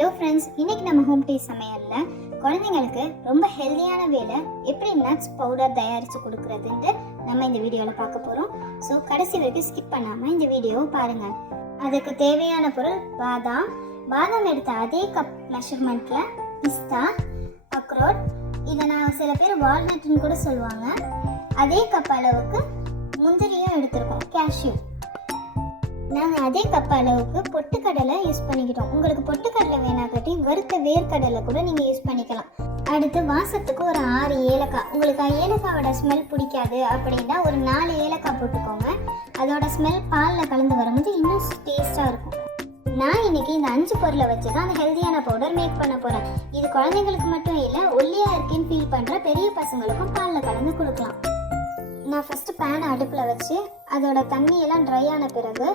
Hello friends, இன்னைக்கு நம்ம home taste சமையலில் குழந்தைங்களுக்கு ரொம்ப ஹெல்த்தியான வேலை எப்படி நட்ஸ் பவுடர் தயாரித்து கொடுக்குறதுன்ட்டு நம்ம இந்த வீடியோவில் பார்க்க போகிறோம். ஸோ கடைசி வரைக்கும் ஸ்கிப் பண்ணாமல் இந்த வீடியோவை பாருங்கள். அதுக்கு தேவையான பொருள் பாதாம் எடுத்த அதே கப் மெஷர்மெண்ட்டில் பிஸ்தா, அக்ரோட், இதை நான் சில பேர் வால்நட்னு கூட சொல்லுவாங்க, அதே கப் அளவுக்கு முந்திரியும் எடுத்திருக்கோம், கேஷ்யூ. நாங்கள் அதே கப் அளவுக்கு பொட்டுக்கடலை யூஸ் பண்ணிக்கிட்டோம். உங்களுக்கு பொட்டுக்கடலை வேணாக்கட்டி வறுத்த வேர்க்கடலை கூட நீங்கள் யூஸ் பண்ணிக்கலாம். அடுத்து வாசத்துக்கு ஒரு 6 ஏலக்காய். உங்களுக்கு ஏலக்காவோட ஸ்மெல் பிடிக்காது அப்படின்னா ஒரு 4 ஏலக்காய் போட்டுக்கோங்க. அதோட ஸ்மெல் பாலில் கலந்து வரும்போது இன்னும் டேஸ்ட்டாக இருக்கும். நான் இன்னைக்கு இந்த 5 பொருளை வச்சு தான் அந்த ஹெல்த்தியான பவுடர் மேக் பண்ண போகிறேன். இது குழந்தைங்களுக்கு மட்டும் இல்லை, ஒல்லியாக இருக்குன்னு ஃபீல் பண்ணுற பெரிய பசங்களுக்கும் பாலில் கலந்து கொடுக்கலாம். நான் ஃபஸ்ட்டு பேனை அடுப்பில் வச்சு அதோட தண்ணியெல்லாம் ட்ரை ஆன பிறகு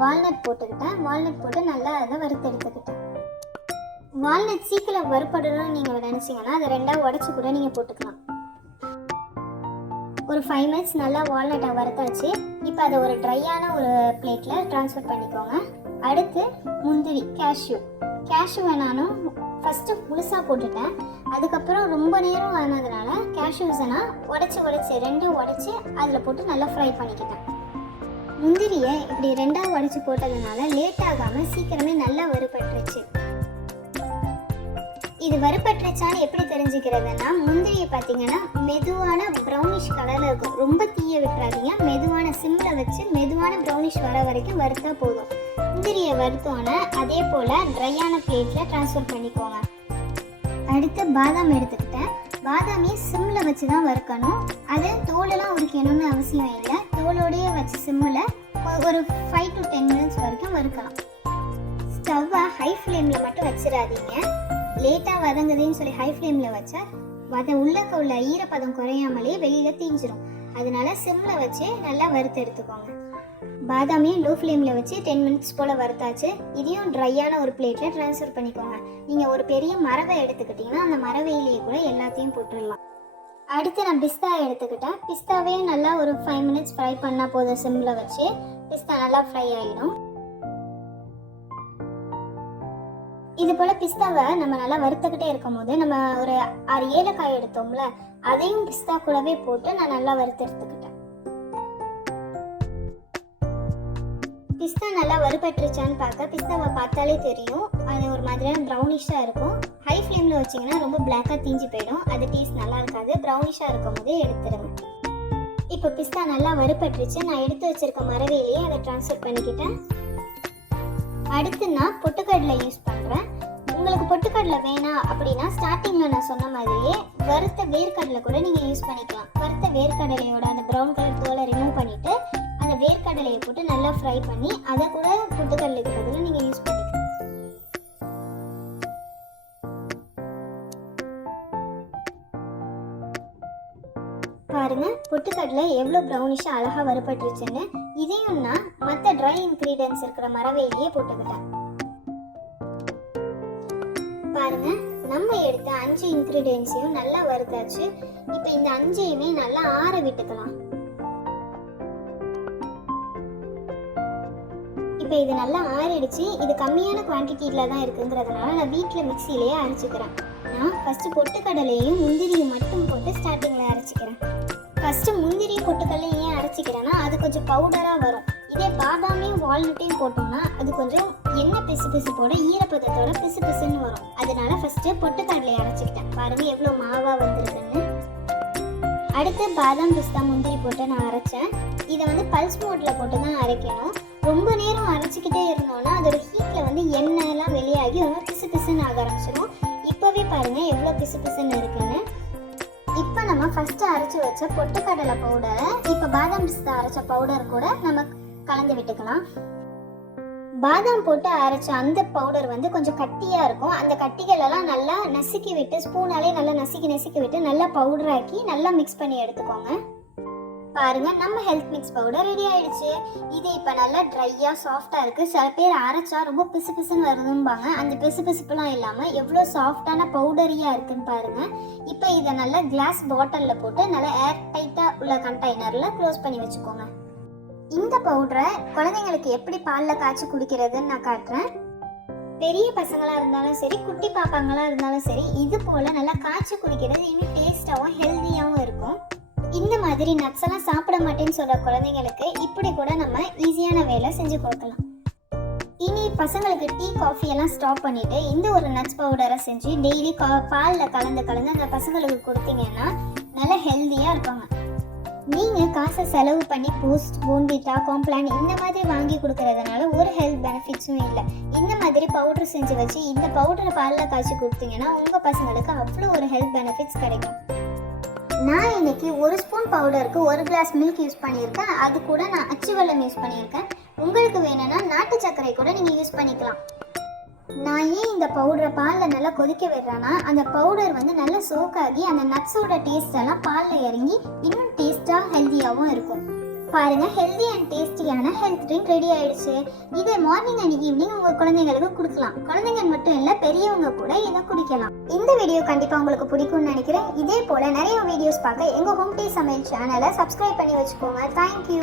வால்நட் போட்டுக்கிட்டேன். வால்நட் போட்டு நல்லா அதை வறுத்து எடுத்துக்கிட்டேன். வால்நட் சீக்கிரம் வறுப்படணும்னு நீங்கள் நினச்சிங்கன்னா அதை 2 உடச்சி கூட நீங்கள் போட்டுக்கலாம். ஒரு 5 மினிட்ஸ் நல்லா வால்நட்டை வறுத்தாச்சு. இப்போ அதை ஒரு ட்ரையான ஒரு பிளேட்டில் ட்ரான்ஸ்ஃபர் பண்ணிக்கோங்க. அடுத்து முந்திரி, கேஷ்யூ வேணாலும் ஃபஸ்ட்டு முழுசாக போட்டுட்டேன். அதுக்கப்புறம் ரொம்ப நேரம் ஆனதுனால கேஷ்யூஸை நான் உடச்சி 2 உடச்சி அதில் போட்டு நல்லா ஃப்ரை பண்ணிக்கிட்டேன். முந்திரியை இப்படி 2 உடச்சி போட்டதுனால லேட் ஆகாமல் சீக்கிரமே நல்லா வறுபட்டுருச்சு. இது வறுபட்டுருச்சான்னு எப்படி தெரிஞ்சுக்கிறதுனா, முந்திரியை பார்த்தீங்கன்னா மெதுவான ப்ரௌனிஷ் கலரில் இருக்கும். ரொம்ப தீய விட்டுறாதீங்க, மெதுவான சிம்மில் வச்சு மெதுவான ப்ரௌனிஷ் வர வரைக்கும் வறுத்தா போதும். முந்திரியை வறுத்தோன்னே அதே போல் ட்ரையான பிளேட்டில் ட்ரான்ஸ்ஃபர் பண்ணிக்கோங்க. அடுத்து பாதாம் எடுத்துக்கிட்டேன். பாதாமே சிம்மில் வச்சு தான் வறுக்கணும். அதை தோலெல்லாம் உரிக்கணும்னு அவசியம் இல்லை. தோலோடையே வச்சு சிம்மில் ஒரு 5 to 10 மினிட்ஸ் வரைக்கும் வறுக்கலாம். ஸ்டவ்வை ஹை ஃப்ளேமில் மட்டும் வச்சிடாதீங்க. லேட்டாக வதங்குதுன்னு சொல்லி ஹை ஃப்ளேமில் வச்சா உள்ளக்க உள்ள ஈரப்பதம் குறையாமலே வெளியில் தீஞ்சிரும். அதனால சிம்மில் வச்சு நல்லா வறுத்து எடுத்துக்கோங்க. பாதாமையும் லோ ஃப்ளேமில் வச்சு 10 மினிட்ஸ் போல் வறுத்தாச்சு. இதையும் ட்ரையான ஒரு பிளேட்டில் ட்ரான்ஸ்ஃபர் பண்ணிக்கோங்க. நீங்கள் ஒரு பெரிய மரவை எடுத்துக்கிட்டிங்கன்னா அந்த மரவையிலேயே கூட எல்லாத்தையும் போட்டுடலாம். அடுத்து நான் பிஸ்தா எடுத்துக்கிட்டேன். பிஸ்தாவையும் நல்லா ஒரு 5 மினிட்ஸ் ஃப்ரை பண்ணால் போதும். சிம்மில் வச்சு பிஸ்தா நல்லா ஃப்ரை ஆகிடும். இது போல் பிஸ்தாவை நம்ம நல்லா வறுத்துக்கிட்டே இருக்கும் போது நம்ம ஒரு 6 ஏலக்காய் எடுத்தோம்ல, அதையும் பிஸ்தா கூடவே போட்டு நான் நல்லா வறுத்து எடுத்துக்கிட்டேன். பிஸ்தா நல்லா வறுபட்டுருச்சான்னு பார்க்க பிஸ்தாவை பார்த்தாலே தெரியும், அது ஒரு மாதிரியான ப்ரௌனிஷாக இருக்கும். ஹை ஃப்ளேமில் வச்சிங்கன்னா ரொம்ப பிளாக்காக தீஞ்சு போயிடும், அது டேஸ்ட் நல்லா இருக்காது. ப்ரௌனிஷாக இருக்கும் போதே எடுத்துருங்க. இப்போ பிஸ்தா நல்லா வறுபட்டுருச்சு. நான் எடுத்து வச்சிருக்க மரவையிலேயே அதை ட்ரான்ஸ்ஃபர் பண்ணிக்கிட்டேன். அடுத்து நான் பொட்டுக்கடலை யூஸ் பண்ணுறேன். உங்களுக்கு பொட்டுக்கடலை வேணாம் அப்படின்னா ஸ்டார்டிங்கில் நான் சொன்ன மாதிரியே வறுத்த வேர்க்கடலை கூட நீங்கள் யூஸ் பண்ணிக்கலாம். வறுத்த வேர்க்கடலையோட அந்த ப்ரௌன் கலர் தோலை ரிமூவ் பண்ணிவிட்டு அந்த வேர்க்கடலையை போட்டு நல்லா ஃப்ரை பண்ணி அதை கூட பொட்டுக்கடலைக்கு பதிலாக நீங்கள் யூஸ் பண்ணிக்கலாம். பாருங்க, பொட்டுக்கடலை எவ்வளோ ப்ரௌனிஷாக அழகாக வறுபட்டுருச்சுன்னு. இதையும் நான் மற்ற ட்ரை இன்க்ரீடியன்ஸ் இருக்கிற மரவையிலேயே போட்டுக்கிட்டேன். பாருங்க, நம்ம எடுத்த 5 இன்க்ரீடியன்ஸையும் நல்லா வறுத்தாச்சு. இப்போ இந்த 5ஐயுமே நல்லா ஆற விட்டுக்கலாம். இப்போ இது நல்லா ஆறிடுச்சு. இது கம்மியான குவான்டிட்டியில் தான் இருக்குங்கிறதுனால நான் வீட்டில் மிக்சியிலேயே அரைச்சிக்கிறேன். நான் ஃபஸ்ட்டு பொட்டுக்கடலையும் முந்திரியும் மட்டும் போட்டு ஸ்டார்டிங்கில் அரைச்சிக்கிறேன். ஃபஸ்ட்டு முந்திரி பொட்டுக்கடலையும் ஏன் அரைச்சிக்கிறேன்னா அது கொஞ்சம் பவுடராக வரும். இதே பாதாமையும் வால்நட்டையும் போட்டோம்னா அது கொஞ்சம் எண்ணெய் பிசுபிசுப்போட ஈரப்பதத்தோட பிசுபிசுன்னு வரும். அதனால ஃபஸ்ட்டு பொட்டுக்கடலையை அரைச்சிக்கிட்டேன். பாருங்கள் எவ்வளோ மாவாக வந்துருக்குன்னு. அடுத்து பாதாம், பிஸ்தா, முந்திரி போட்டு நான் அரைச்சேன். இதை பல்ஸ் மோட்டில் போட்டு தான் அரைக்கணும். ரொம்ப நேரம் அரைச்சிக்கிட்டே இருந்தோன்னா அதோட ஹீட்டில் எண்ணெயெல்லாம் வெளியாகி ரொம்ப பிசுபிசுன்னு ஆக ஆரம்பிச்சிடும். இப்போவே பாருங்கள் எவ்வளோ பிசுபிசுன்னு இருக்குன்னு. இப்போ நம்ம ஃபஸ்ட்டு அரைச்சி வச்ச பொட்டுக்கடலை பவுடரை இப்போ பாதாம் பிஸ்தா அரைச்ச பவுடர் கூட நம்ம கலந்து விட்டுக்கலாம். பாதாம் போட்டு அரைச்ச அந்த பவுடர் கொஞ்சம் கட்டியாக இருக்கும். அந்த கட்டிகளெல்லாம் நல்லா நசுக்கி விட்டு ஸ்பூனாலே நல்லா நசுக்கி விட்டு நல்லா பவுடராக்கி நல்லா மிக்ஸ் பண்ணி எடுத்துக்கோங்க. பாருங்கள், நம்ம ஹெல்த் மிக்ஸ் பவுடர் ரெடி ஆகிடுச்சு. இது இப்போ நல்லா ட்ரையாக சாஃப்டாக இருக்குது. சில பேர் அரைச்சா ரொம்ப பிசுன்னு வருதும்பாங்க. அந்த பிசுப்பெல்லாம் இல்லாமல் எவ்வளோ சாஃப்டான பவுடரியாக இருக்குன்னு பாருங்கள். இப்போ இதை நல்லா கிளாஸ் பாட்டிலில் போட்டு நல்லா ஏர் டைட்டாக உள்ள கண்டெய்னரில் க்ளோஸ் பண்ணி வச்சுக்கோங்க. இந்த பவுடரை குழந்தைங்களுக்கு எப்படி பாலில் காய்ச்சி குடிக்கிறதுன்னு நான் காட்டுறேன். பெரிய பசங்களா இருந்தாலும் சரி, குட்டி பாப்பாங்களா இருந்தாலும் சரி, இது போல நல்லா காய்ச்சி குடிக்கிறது இன்னும் டேஸ்டாகவும் ஹெல்த்தியாகவும் இருக்கும். இந்த மாதிரி நட்ஸ் எல்லாம் சாப்பிட மாட்டேன்னு சொல்ற குழந்தைங்களுக்கு இப்படி கூட நம்ம ஈஸியான வேலை செஞ்சு கொடுக்கலாம். இனி பசங்களுக்கு டீ காஃபி எல்லாம் ஸ்டாப் பண்ணிட்டு இந்த ஒரு நட்ஸ் பவுடரை செஞ்சு டெய்லி பாலில் கலந்து அந்த பசங்களுக்கு கொடுத்தீங்கன்னா நல்லா ஹெல்த்தியாக இருப்பாங்க. நீங்கள் காசை செலவு பண்ணி பூஸ்ட், போன்விட்டா, காம்ப்ளான் இந்த மாதிரி வாங்கி கொடுக்கறதுனால ஒரு ஹெல்த் பெனிஃபிட்ஸும் இல்லை. இந்த மாதிரி பவுடர் செஞ்சு வச்சு இந்த பவுடரை பாலில் காய்ச்சி கொடுத்தீங்கன்னா உங்கள் பசங்களுக்கு அவ்வளோ ஒரு ஹெல்த் பெனிஃபிட்ஸ் கிடைக்கும். நான் இன்னைக்கு 1 ஸ்பூன் பவுடருக்கு 1 கிளாஸ் மில்க் யூஸ் பண்ணியிருக்கேன். அது கூட நான் அச்சு வெல்லம் யூஸ் பண்ணியிருக்கேன். உங்களுக்கு வேணும்னா நாட்டு சர்க்கரை கூட நீங்கள் யூஸ் பண்ணிக்கலாம். நான் ஏன் இந்த பவுடரை பாலில் நல்லா கொதிக்க விடுறேன்னா அந்த பவுடர் வந்து நல்லா சோக்காகி அந்த நட்ஸோட டேஸ்ட் எல்லாம் பாலில் இறங்கி இன்னும் டேஸ்ட்டாக ஹெல்த்தியாகவும் இருக்கும். பாருங்கள், ஹெல்தி அண்ட் டேஸ்டியான ஹெல்த் ட்ரிங்க் ரெடி ஆயிடுச்சு. இதை மார்னிங் அண்ட் ஈவினிங் உங்கள் குழந்தைங்களுக்கு கொடுக்கலாம். குழந்தைங்க மட்டும் இல்லை, பெரியவங்க கூட இதை குடிக்கலாம். இந்த வீடியோ கண்டிப்பாக உங்களுக்கு பிடிக்கும்னு நினைக்கிறேன். இதே போல் நிறைய வீடியோஸ் பார்க்க எங்கள் ஹோம் டே சமையல் சேனலை சப்ஸ்கிரைப் பண்ணி வச்சுக்கோங்க. தேங்க்யூ.